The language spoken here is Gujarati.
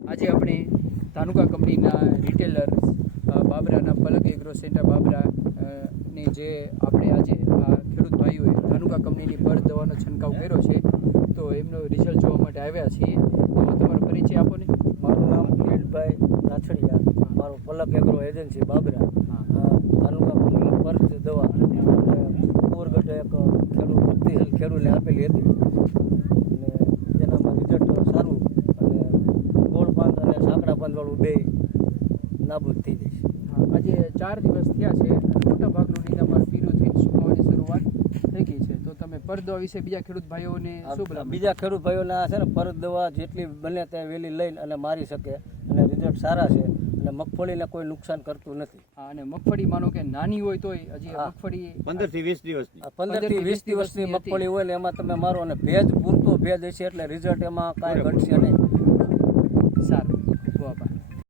આજે આપણે ધાનુકા કંપનીના રિટેલર બાબરાના પલક એગ્રો સેન્ટર બાબરા ને જે આપણે આજે આ ખેડૂત ભાઈઓએ ધાનુકા કંપનીની પર દવાનો છંટકાવ કર્યો છે તો એમનો રિઝલ્ટ જોવા માટે આવ્યા છીએ. તો તમારો પરિચય આપો ને. મારું નામ કિરીટભાઈ રાછડિયા મારું પલક એગ્રો એજન્સી બાબરા. ધાનુકા આ તાલુકા કંપની પરત દવા. અને કોરગઢ એક ખેડૂત ખેડૂતને આપેલી હતી અને એનામાં રિઝલ્ટ સારું અને ગોળ પાંદ અને પાંદવાળું બે નાબૂદ થઈ જશે. હા, આજે ચાર દિવસ થયા છે. મોટા ભાગનું નિંદામણ પીરું થઈને સુકાવાની શરૂઆત થઈ ગઈ છે. તો તમે પરદવા વિશે બીજા ખેડૂત ભાઈઓને શું બીજા ખેડૂત ભાઈઓના છે ને પરદવા જેટલી બને તે વહેલી લઈને અને મારી શકે અને રિઝલ્ટ સારા છે. અને મગફળીને કોઈ નુકસાન કરતું નથી. હા અને મગફળી માનો કે નાની હોય તોય હજી. મગફળી પંદરથી વીસ દિવસ પંદરથી વીસ દિવસની મગફળી હોય ને એમાં તમે મારો અને ભેજ પૂરતો ભેજ હશે એટલે રિઝલ્ટ એમાં કાંઈ ઘટશે નહીં. સારું.